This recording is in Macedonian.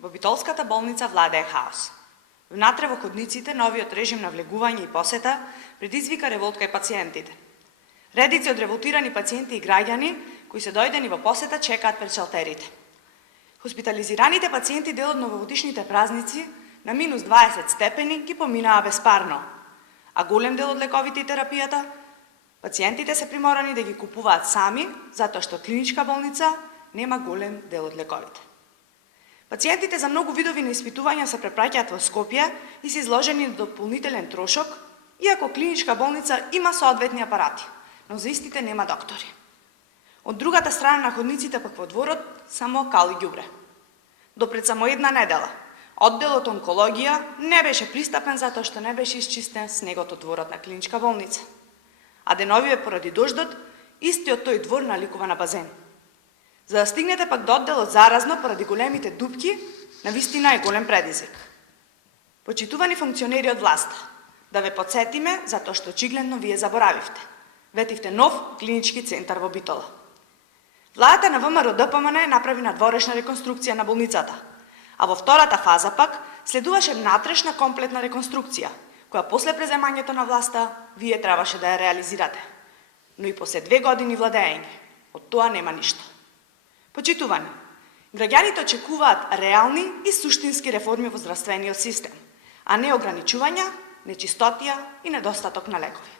Во Битолската болница владее хаос. Внатре во ходниците новиот режим на влегување и посета предизвика револт кај пациентите. Редици од револтирани пациенти и граѓани кои се дојдени во посета чекаат пред шалтерите. Хоспитализираните пациенти дел од новогодишните празници на минус 20 степени ги поминаа беспарно, а голем дел од лековите и терапијата пациентите се приморани да ги купуваат сами, затоа што клиничка болница нема голем дел од лековите. Пациентите за многу видови на испитувања се препраќаат во Скопје и се изложени на дополнителен трошок, иако клиничка болница има соодветни апарати, но за истите нема доктори. Од другата страна на ходниците пак во дворот само кал и ѓубре. Допред само една недела, одделот онкологија не беше пристапен затоа што не беше исчистен снегот од дворот на клиничка болница. А деновиве поради дождот, истиот тој двор наликува на базен. За да стигнете пак до одделот заразно поради големите дупки, навистина е голем предизвик. Почитувани функционери од власта, да ве подсетиме затоа што очигледно вие заборавивте. Ветивте нов клинички центар во Битола. Владата на ВМРО ДПМН направи надворешна реконструкција на болницата, а во втората фаза пак следуваше внатрешна комплетна реконструкција, која после преземањето на власта вие требаше да ја реализирате. Но и после 2 години владење, од тоа нема ништо. Почитувани, граѓаните очекуваат реални и суштински реформи во здравствениот систем, а не ограничувања, нечистотија и недостаток на лекови.